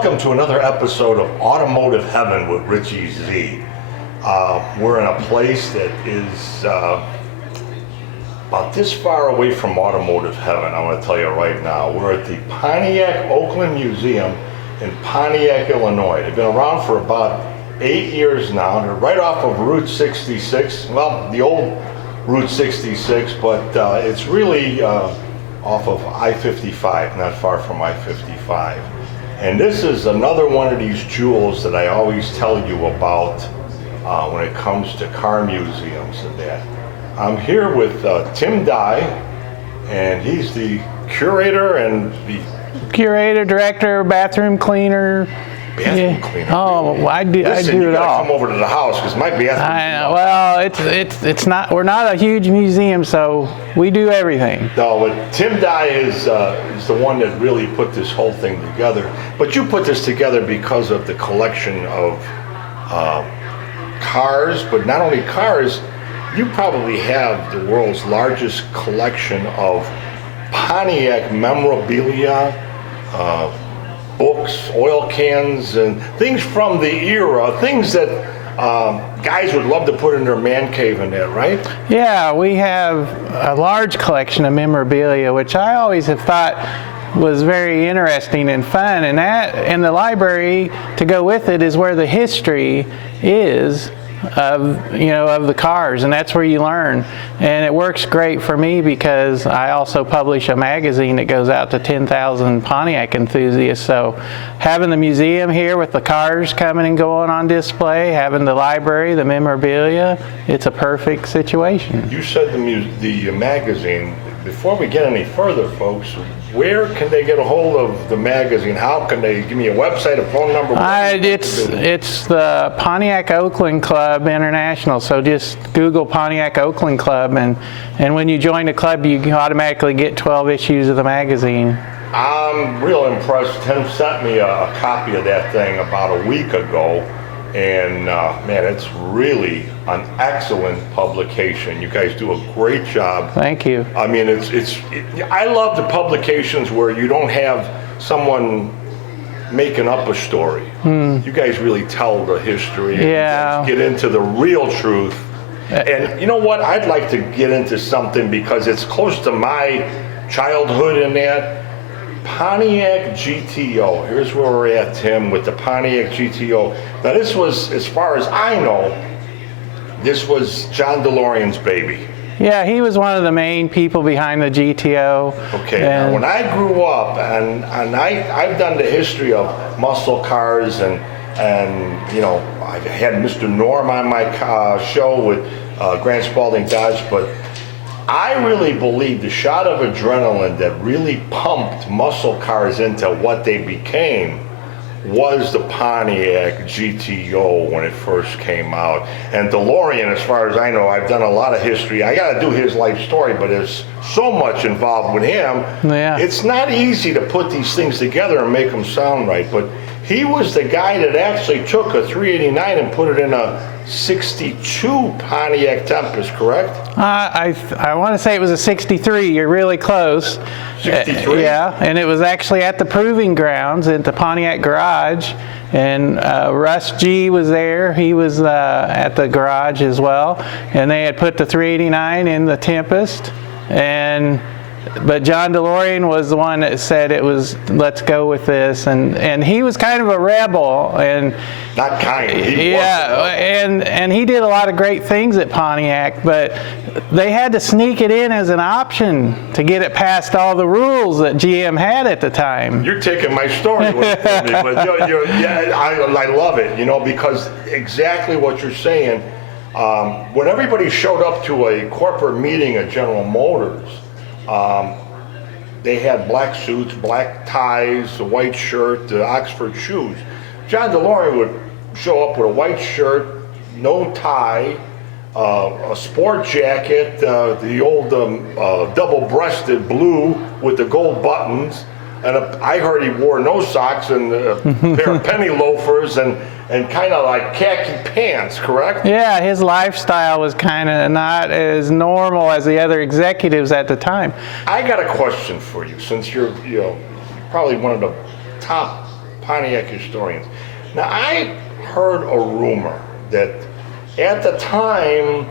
Welcome to another episode of Automotive Heaven with Richie Z. We're in a place that is about this far away from Automotive Heaven. I'm going to tell you right now. We're at the Pontiac-Oakland Museum in Pontiac, Illinois. They've been around for about 8 years now. They're right off of Route 66. Well, the old Route 66, but it's really off of I-55, not far from I-55. And this is another one of these jewels that I always tell you about when it comes to car museums and that. I'm here with Tim Dye, and he's the curator and the curator, director, bathroom cleaner. Bathroom cleaner. Oh, well, I do it all. You gotta come over to the house because my bathroom. I know. Well, it's not. We're not a huge museum, so we do everything. No, but Tim Dye is the one that really put this whole thing together. But you put this together because of the collection of cars, but not only cars. You probably have the world's largest collection of Pontiac memorabilia. Books, oil cans, and things from the era, things that guys would love to put in their man cave and that, right? Yeah, we have a large collection of memorabilia, which I always have thought was very interesting and fun, and that in the library to go with it is where the history is of the cars, and that's where you learn. And it works great for me because I also publish a magazine that goes out to 10,000 Pontiac enthusiasts. So having the museum here with the cars coming and going on display, having the library, the memorabilia, it's a perfect situation. You said the magazine. Before we get any further, folks, where can they get a hold of the magazine? How can they give me a website, a phone number? It's the Pontiac-Oakland Club International. So just Google Pontiac-Oakland Club, and when you join the club, you automatically get 12 issues of the magazine. I'm real impressed. Tim sent me a copy of that thing about a week ago. And man, it's really an excellent publication. You guys do a great job. Thank you. I mean, I love the publications where you don't have someone making up a story. You guys really tell the history and yeah. Get into the real truth. And you know what? I'd like to get into something because it's close to my childhood in that. Pontiac GTO. Here's where we're at, Tim, with the Pontiac GTO. Now, this was, as far as I know, this was John DeLorean's baby. Yeah, he was one of the main people behind the GTO. Okay, now when I grew up, and I've done the history of muscle cars, and I had Mr. Norm on my show with Grant Spalding Dodge, but I really believe the shot of adrenaline that really pumped muscle cars into what they became was the Pontiac GTO when it first came out. And DeLorean, as far as I know, I've done a lot of history. I got to do his life story, but there's so much involved with him. Yeah. It's not easy to put these things together and make them sound right, but he was the guy that actually took a 389 and put it in a 62 Pontiac Tempest, correct? I want to say it was a 63. You're really close. 63? Yeah, and it was actually at the proving grounds at the Pontiac garage. And Russ G was there. He was at the garage as well. And they had put the 389 in the Tempest. But John DeLorean was the one that said it was, let's go with this, and he was kind of a rebel, and not kind. And he did a lot of great things at Pontiac, but they had to sneak it in as an option to get it past all the rules that GM had at the time. You're taking my story with me, but I love it, because exactly what you're saying. When everybody showed up to a corporate meeting at General Motors. They had black suits, black ties, a white shirt, the Oxford shoes. John DeLorean would show up with a white shirt, no tie, a sport jacket, the old double-breasted blue with the gold buttons, and I heard he wore no socks and a pair of penny loafers and kind of like khaki pants, correct? Yeah, his lifestyle was kind of not as normal as the other executives at the time. I got a question for you, since you're probably one of the top Pontiac historians. Now, I heard a rumor that at the time,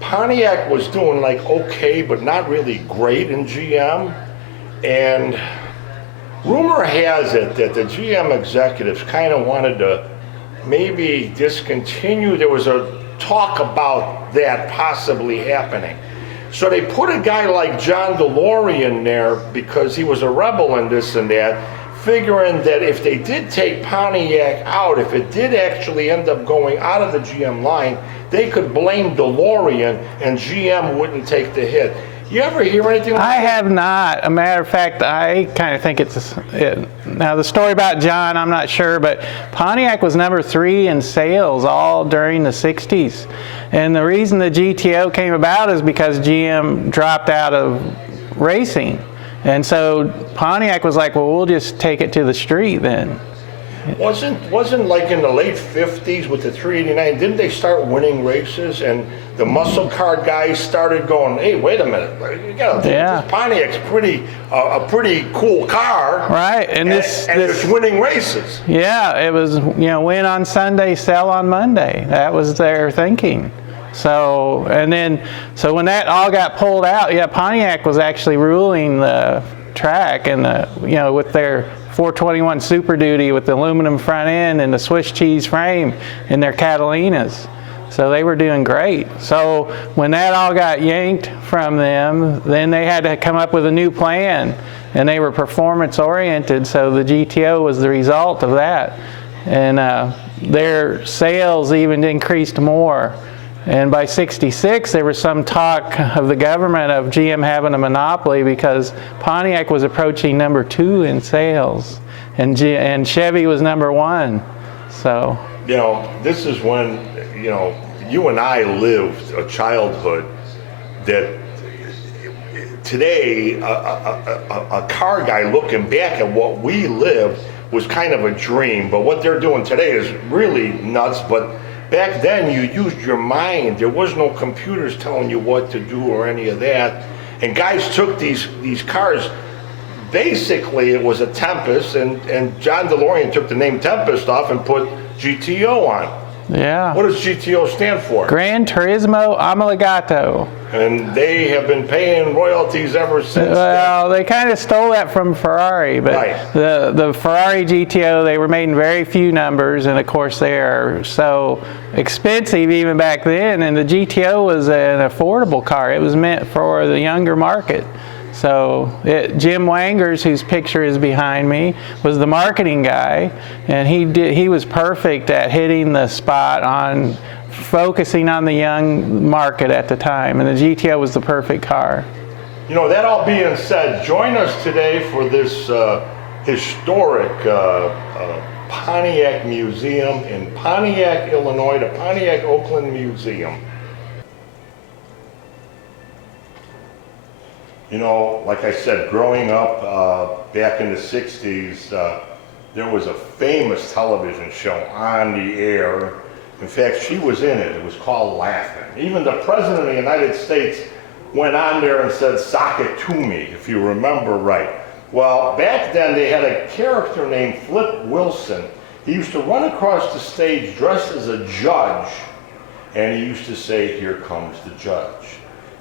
Pontiac was doing like okay, but not really great in GM. And rumor has it that the GM executives kind of wanted to maybe discontinue. There was a talk about that possibly happening. So they put a guy like John DeLorean there because he was a rebel and this and that, figuring that if they did take Pontiac out, if it did actually end up going out of the GM line, they could blame DeLorean and GM wouldn't take the hit. You ever hear anything like I that? have not. A matter of fact, I kind of think now the story about John, I'm not sure, but Pontiac was number 3 in sales all during the 60s. And the reason the GTO came about is because GM dropped out of racing. And so Pontiac was like, well, we'll just take it to the street then. Wasn't like in the late 50s with the 389, didn't they start winning races and the muscle car guys started going, hey, wait a minute, you gotta think this Pontiac's a pretty cool car. Right, and it's winning races. Yeah, it was, win on Sunday, sell on Monday. That was their thinking. So when that all got pulled out, yeah, Pontiac was actually ruling the track and with their 421 Super Duty with the aluminum front end and the Swiss cheese frame in their Catalinas. So they were doing great. So when that all got yanked from them, then they had to come up with a new plan, and they were performance oriented, so the GTO was the result of that. And their sales even increased more. And by 66, there was some talk of the government of GM having a monopoly because Pontiac was approaching number 2 in sales, and Chevy was number 1. So, this is when, you and I lived a childhood that today, a car guy looking back at what we lived was kind of a dream, but what they're doing today is really nuts. But back then, you used your mind. There was no computers telling you what to do or any of that. And guys took these cars. Basically, it was a Tempest, and John DeLorean took the name Tempest off and put GTO on. Yeah. What does GTO stand for? Gran Turismo Omologato. And they have been paying royalties ever since. Well, they kind of stole that from Ferrari, but right. the Ferrari GTO, they were made in very few numbers, and of course they are so expensive even back then, and the GTO was an affordable car. It was meant for the younger market. So Jim Wangers, whose picture is behind me, was the marketing guy, and he was perfect at hitting the spot on focusing on the young market at the time, and the GTO was the perfect car. That all being said, join us today for this historic Pontiac Museum in Pontiac, Illinois, the Pontiac-Oakland Museum. Like I said, growing up back in the 60s, there was a famous television show on the air. In fact, she was in it. It was called Laughing. Even the President of the United States went on there and said, "Sock it to me," if you remember right. Well, back then they had a character named Flip Wilson. He used to run across the stage dressed as a judge, and he used to say, "Here comes the judge."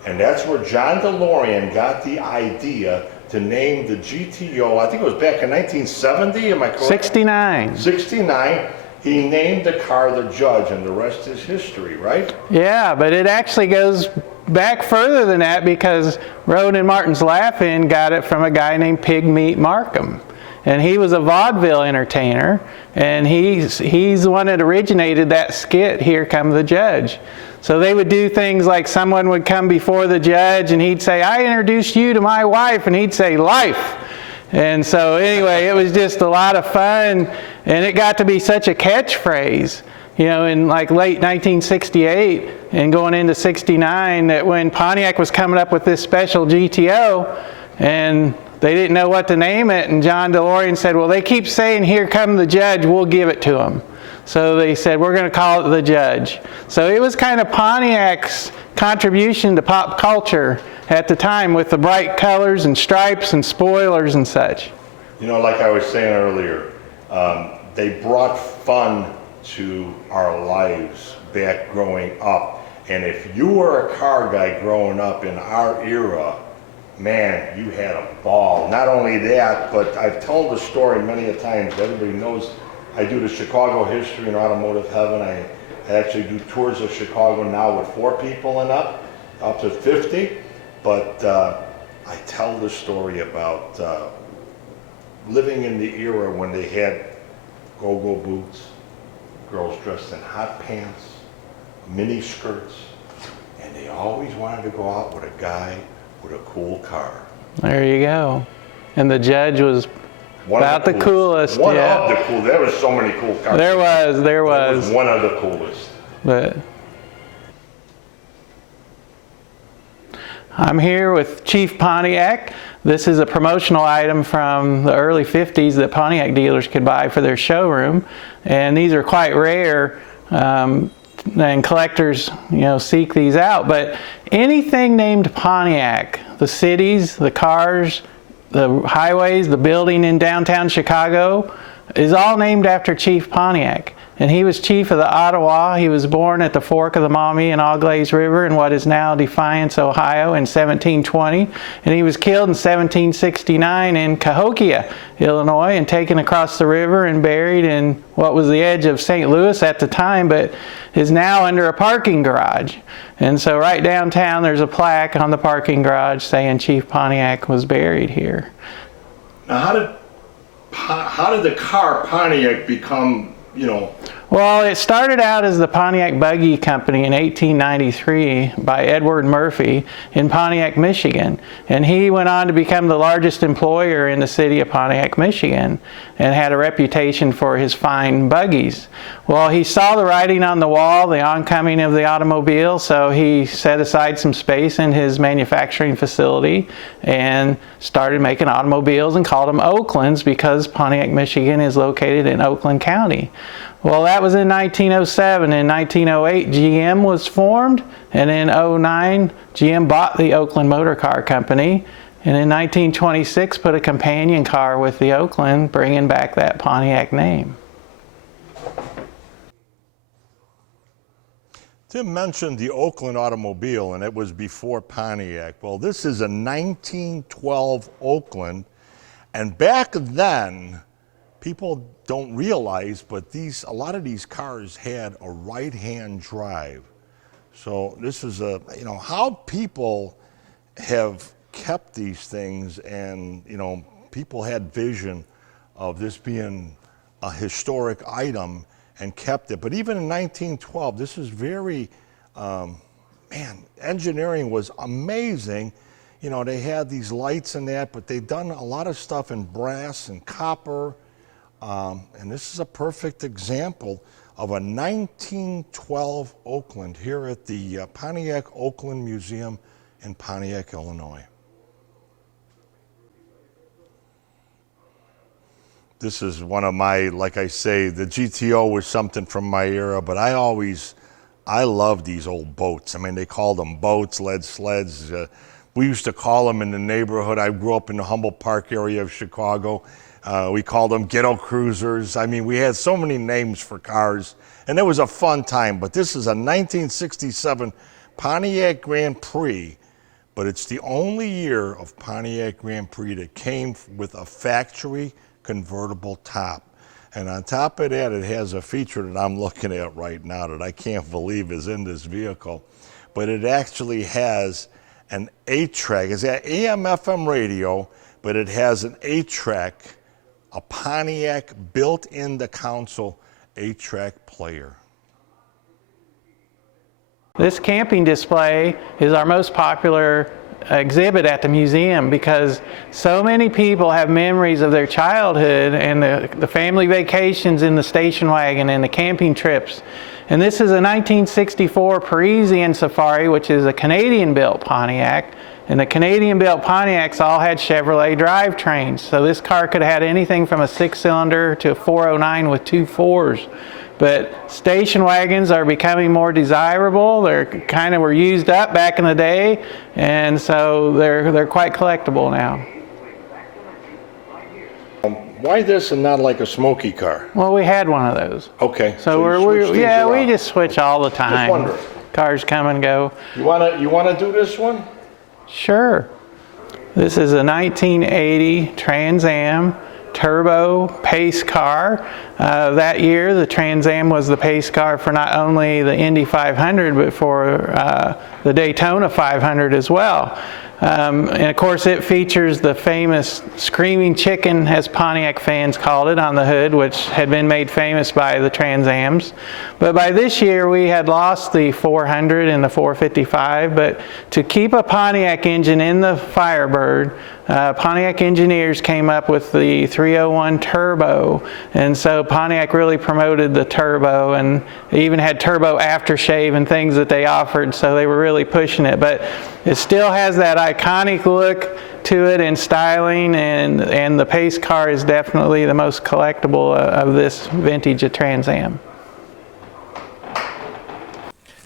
And that's where John DeLorean got the idea to name the GTO. I think it was back in 1970, am I correct? 69. 69. He named the car the Judge, and the rest is history, right? Yeah, but it actually goes back further than that because Rowan and Martin's Laugh-In got it from a guy named Pigmeat Markham. And he was a vaudeville entertainer, and he's the one that originated that skit, "Here Come the Judge." So they would do things like someone would come before the judge and he'd say, "I introduced you to my wife," and he'd say, "Life." And so anyway, it was just a lot of fun, and it got to be such a catchphrase, in like late 1968 and going into 69, that when Pontiac was coming up with this special GTO, and they didn't know what to name it, and John DeLorean said, "Well, they keep saying, 'Here come the judge,' we'll give it to them." So they said, "We're going to call it the Judge." So it was kind of Pontiac's contribution to pop culture at the time with the bright colors and stripes and spoilers and such. Like I was saying earlier, They brought fun to our lives back growing up. And if you were a car guy growing up in our era, man, you had a ball. Not only that, but I've told the story many a times. Everybody knows I do the Chicago History and Automotive Heaven. I actually do tours of Chicago now with 4 people and up to 50. But I tell the story about living in the era when they had go-go boots, girls dressed in hot pants, mini skirts, and they always wanted to go out with a guy with a cool car. There you go. And the judge was about the coolest. One of the coolest. There was so many cool cars. There was. One of the coolest. But I'm here with Chief Pontiac. This is a promotional item from the early 50s that Pontiac dealers could buy for their showroom. And these are quite rare. And collectors, seek these out. But anything named Pontiac, the cities, the cars, the highways, the building in downtown Chicago, is all named after Chief Pontiac. And he was chief of the Ottawa. He was born at the fork of the Maumee and Auglaize River in what is now Defiance, Ohio in 1720. And he was killed in 1769 in Cahokia, Illinois, and taken across the river and buried in what was the edge of St. Louis at the time, but is now under a parking garage. And so right downtown there's a plaque on the parking garage saying Chief Pontiac was buried here. Now how did the car Pontiac become, Well, it started out as the Pontiac Buggy Company in 1893 by Edward Murphy in Pontiac, Michigan. And he went on to become the largest employer in the city of Pontiac, Michigan, and had a reputation for his fine buggies. Well, he saw the writing on the wall, the oncoming of the automobile, so he set aside some space in his manufacturing facility and started making automobiles and called them Oaklands because Pontiac, Michigan is located in Oakland County. Well, that was in 1907. In 1908, GM was formed, and in 09, GM bought the Oakland Motor Car Company, and in 1926 put a companion car with the Oakland, bringing back that Pontiac name. Tim mentioned the Oakland automobile, and it was before Pontiac. Well, this is a 1912 Oakland, and back then, people don't realize, but a lot of these cars had a right-hand drive. So this is how people have kept these things, and people had vision of this being a historic item and kept it. But even in 1912, this is very, engineering was amazing. They had these lights and that, but they'd done a lot of stuff in brass and copper. And this is a perfect example of a 1912 Oakland here at the Pontiac-Oakland Museum in Pontiac, Illinois. This is one of my, like I say, the GTO was something from my era, but I love these old boats. I mean, they called them boats, lead sleds. We used to call them in the neighborhood. I grew up in the Humboldt Park area of Chicago. We called them ghetto cruisers. I mean, we had so many names for cars, and it was a fun time. But this is a 1967 Pontiac Grand Prix, but it's the only year of Pontiac Grand Prix that came with a factory convertible top. And on top of that, it has a feature that I'm looking at right now that I can't believe is in this vehicle. But it actually has an 8-track. It's an AM/FM radio, but it has an 8-track, a Pontiac built in the console 8-track player. This camping display is our most popular exhibit at the museum because so many people have memories of their childhood and the family vacations in the station wagon and the camping trips. And this is a 1964 Parisian Safari, which is a Canadian-built Pontiac. And the Canadian-built Pontiacs all had Chevrolet drivetrains. So this car could have had anything from a 6-cylinder to a 409 with 2 4s. But station wagons are becoming more desirable. They're kind of were used up back in the day, and so they're quite collectible now. Why this and not like a smoky car? Well, we had one of those. Okay. So you switch things we around. just switch all the time. wondering. Cars come and go. You wanna do this one? Sure. This is a 1980 Trans Am turbo pace car. That year, the Trans Am was the pace car for not only the Indy 500, but for the Daytona 500 as well. And of course, it features the famous Screaming Chicken, as Pontiac fans called it, on the hood, which had been made famous by the Trans Ams. But by this year, we had lost the 400 and the 455. But to keep a Pontiac engine in the Firebird, Pontiac engineers came up with the 301 Turbo. And so Pontiac really promoted the turbo, and they even had turbo aftershave and things that they offered, so they were really pushing it. But it still has that iconic look to it and styling, and the pace car is definitely the most collectible of this vintage of Trans Am.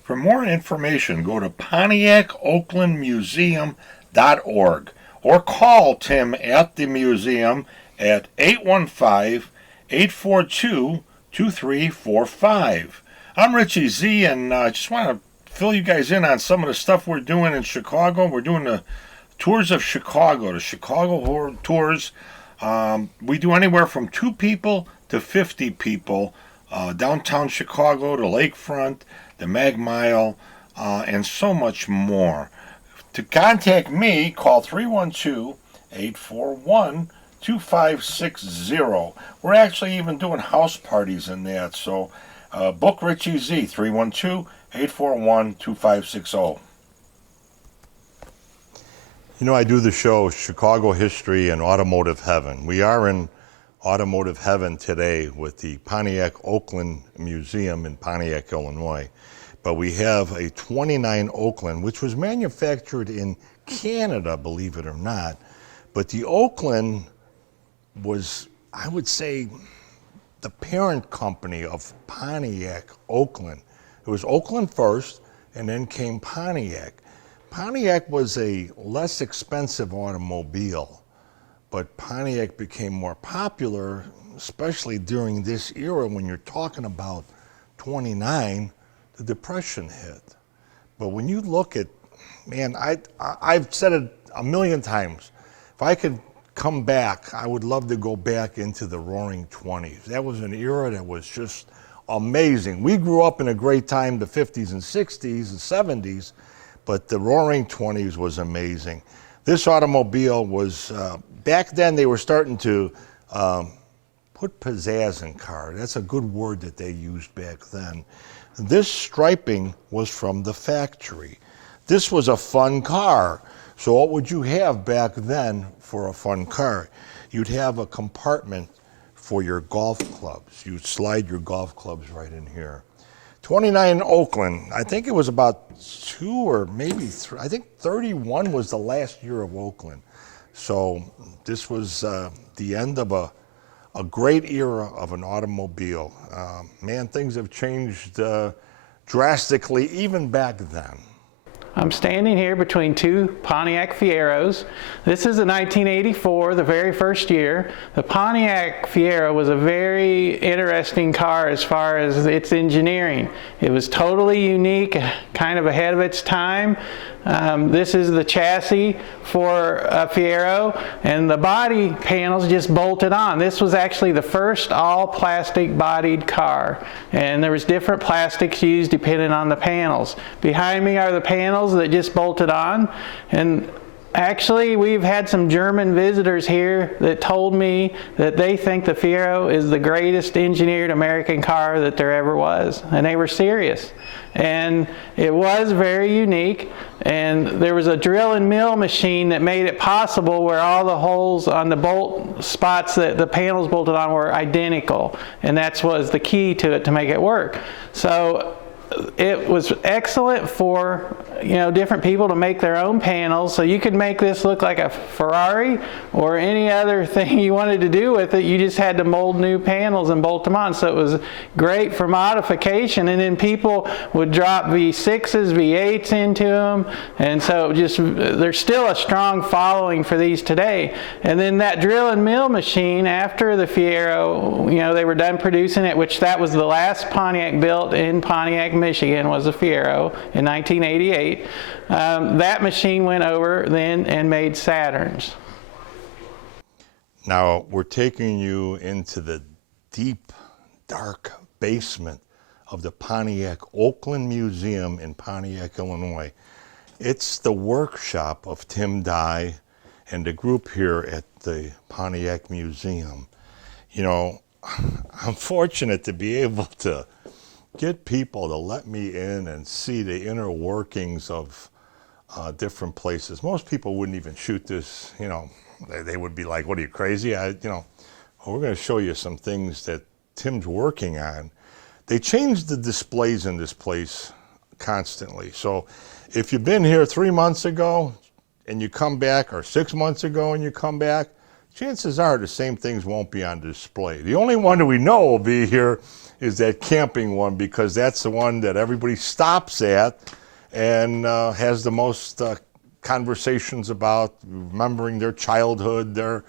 For more information, go to Pontiac-Oakland-Museum.org or call Tim at the museum at 815-842-2345. I'm Richie Z, and I just want to fill you guys in on some of the stuff we're doing in Chicago. We're doing the Tours of Chicago, the Chicago tours. We do anywhere from 2 people to 50 people. Downtown Chicago, the lakefront, the Mag Mile, and so much more. To contact me, call 312-841-2560. We're actually even doing house parties in that, so book Richie Z, 312-841-2560. You know, I do the show Chicago History and Automotive Heaven. We are in Automotive Heaven today with the Pontiac-Oakland Museum in Pontiac, Illinois. But we have a 29 Oakland, which was manufactured in Canada, believe it or not. But the Oakland was, I would say, the parent company of Pontiac-Oakland. It was Oakland first, and then came Pontiac. Pontiac was a less expensive automobile, but Pontiac became more popular, especially during this era when you're talking about 29, the Depression hit. But when you look at, man, I've said it a million times, if I could come back, I would love to go back into the Roaring 20s. That was an era that was just amazing. We grew up in a great time, the 50s and 60s and 70s, but the Roaring 20s was amazing. This automobile was, back then they were starting to put pizzazz in cars. That's a good word that they used back then. This striping was from the factory. This was a fun car. So what would you have back then for a fun car? You'd have a compartment for your golf clubs. You'd slide your golf clubs right in here. 29 Oakland, I think it was about 2 or maybe 3, I think 31 was the last year of Oakland. So this was the end of a great era of an automobile. Man, things have changed drastically even back then. I'm standing here between 2 Pontiac Fieros. This is a 1984, the very first year. The Pontiac Fiero was a very interesting car as far as its engineering. It was totally unique, kind of ahead of its time. This is the chassis for a Fiero, and the body panels just bolted on. This was actually the first all-plastic bodied car, and there was different plastics used depending on the panels. Behind me are the panels that just bolted on, and actually we've had some German visitors here that told me that they think the Fiero is the greatest engineered American car that there ever was, and they were serious. And it was very unique, and there was a drill and mill machine that made it possible where all the holes on the bolt spots that the panels bolted on were identical, and that was the key to it to make it work. So it was excellent for, different people to make their own panels. So you could make this look like a Ferrari or any other thing you wanted to do with it. You just had to mold new panels and bolt them on. So it was great for modification. And then people would drop V6s, V8s into them. And so there's still a strong following for these today. And then that drill and mill machine, after the Fiero, they were done producing it, which that was the last Pontiac built in Pontiac, Michigan, was a Fiero in 1988. That machine went over then and made Saturns. Now we're taking you into the deep, dark basement of the Pontiac-Oakland Museum in Pontiac, Illinois. It's the workshop of Tim Dye and the group here at the Pontiac Museum. I'm fortunate to be able to get people to let me in and see the inner workings of different places. Most people wouldn't even shoot this, they would be like, what are you, crazy? We're going to show you some things that Tim's working on. They change the displays in this place constantly. So if you've been here 3 months ago and you come back, or 6 months ago and you come back, chances are the same things won't be on display. The only one that we know will be here is that camping one, because that's the one that everybody stops at and has the most conversations about, remembering their childhood, their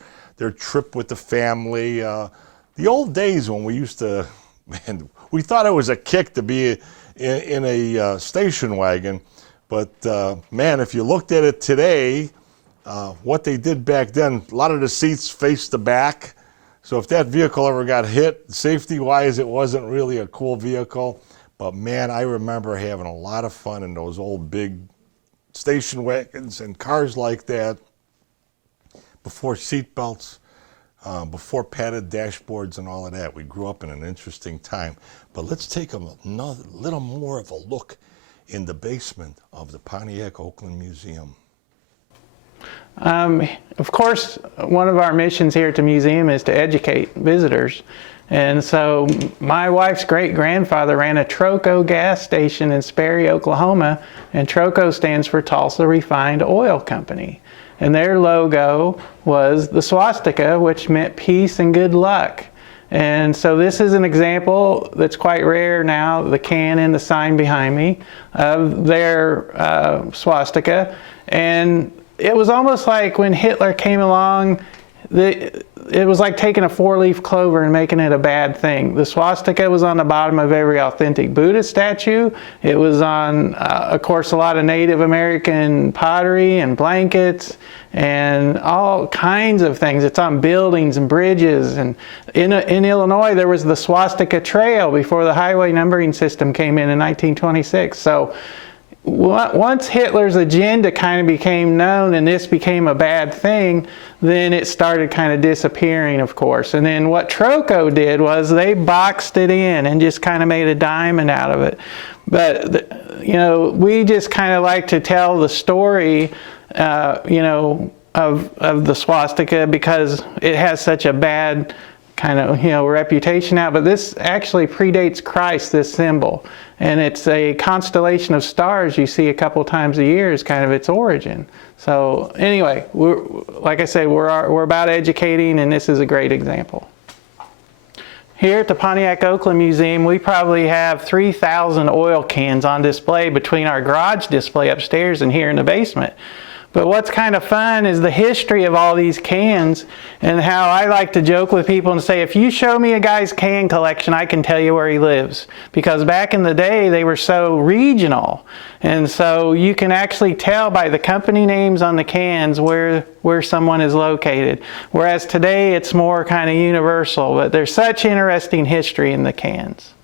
trip with the family. The old days when we used to, man, we thought it was a kick to be in a station wagon, but man, if you looked at it today, what they did back then, a lot of the seats faced the back. So if that vehicle ever got hit, safety-wise, it wasn't really a cool vehicle. But man, I remember having a lot of fun in those old big station wagons and cars like that, before seat belts, before padded dashboards and all of that. We grew up in an interesting time. But let's take a little more of a look in the basement of the Pontiac-Oakland Museum. Of course, one of our missions here at the museum is to educate visitors. And so my wife's great-grandfather ran a Troco gas station in Sperry, Oklahoma, and Troco stands for Tulsa Refined Oil Company. And their logo was the swastika, which meant peace and good luck. And so this is an example that's quite rare now, the can and the sign behind me, of their swastika. And it was almost like when Hitler came along, it was like taking a four-leaf clover and making it a bad thing. The swastika was on the bottom of every authentic Buddha statue. It was on, of course, a lot of Native American pottery and blankets and all kinds of things. It's on buildings and bridges. And in Illinois, there was the swastika trail before the highway numbering system came in 1926. So once Hitler's agenda kind of became known and this became a bad thing, then it started kind of disappearing, of course. And then what Troco did was they boxed it in and just kind of made a diamond out of it. But, we just kind of like to tell the story, of the swastika, because it has such a bad kind of, reputation out. But this actually predates Christ, this symbol. And it's a constellation of stars you see a couple times a year is kind of its origin. So anyway, like I say, we're about educating, and this is a great example. Here at the Pontiac-Oakland Museum, we probably have 3,000 oil cans on display between our garage display upstairs and here in the basement. But what's kind of fun is the history of all these cans, and how I like to joke with people and say, if you show me a guy's can collection, I can tell you where he lives. Because back in the day, they were so regional. And so you can actually tell by the company names on the cans where someone is located. Whereas today, it's more kind of universal. But there's such interesting history in the cans.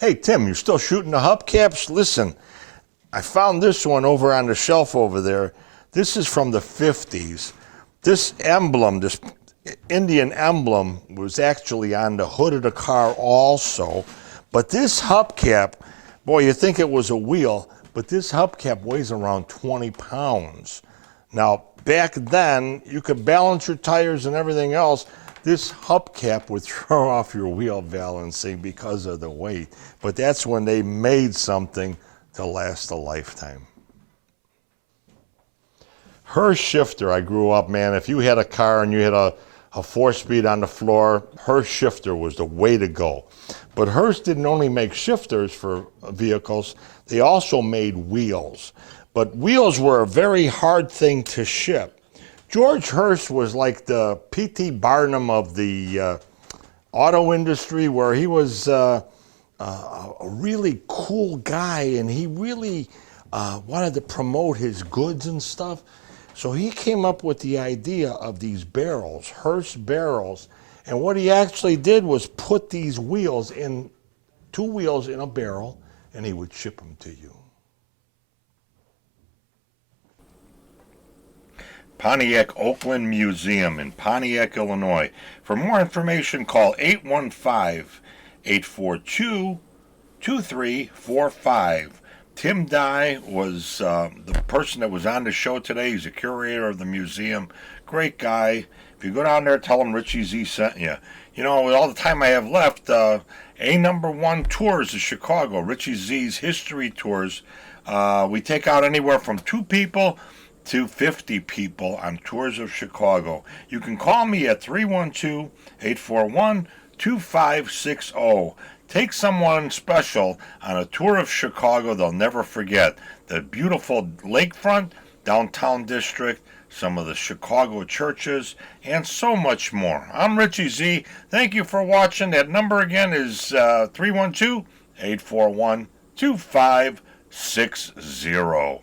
Hey, Tim, you're still shooting the hubcaps? Listen, I found this one over on the shelf over there. This is from the 50s. This emblem, this Indian emblem, was actually on the hood of the car also. But this hubcap, boy, you think it was a wheel, but this hubcap weighs around 20 pounds. Now, back then, you could balance your tires and everything else, This hubcap would throw off your wheel balancing because of the weight, but that's when they made something to last a lifetime. Her shifter, I grew up, man, if you had a car and you had a 4-speed on the floor, her shifter was the way to go. But Hearst didn't only make shifters for vehicles, they also made wheels. But wheels were a very hard thing to ship. George Hearst was like the P.T. Barnum of the auto industry, where he was a really cool guy, and he really wanted to promote his goods and stuff. So he came up with the idea of these barrels, Hearst barrels, and what he actually did was put these wheels in, 2 wheels in a barrel, and he would ship them to you. Pontiac-Oakland Museum in Pontiac, Illinois. For more information, call 815-842-2345. Tim Dye was the person that was on the show today. He's the curator of the museum. Great guy. If you go down there, tell him Richie Z sent you. You know, with all the time I have left, #1 Tours of Chicago, Richie Z's History Tours. We take out anywhere from 2 people to 50 people on Tours of Chicago. You can call me at 312-841-2560. Take someone special on a tour of Chicago they'll never forget. The beautiful lakefront, downtown district, some of the Chicago churches, and so much more. I'm Richie Z. Thank you for watching. That number again is 312-841-2560.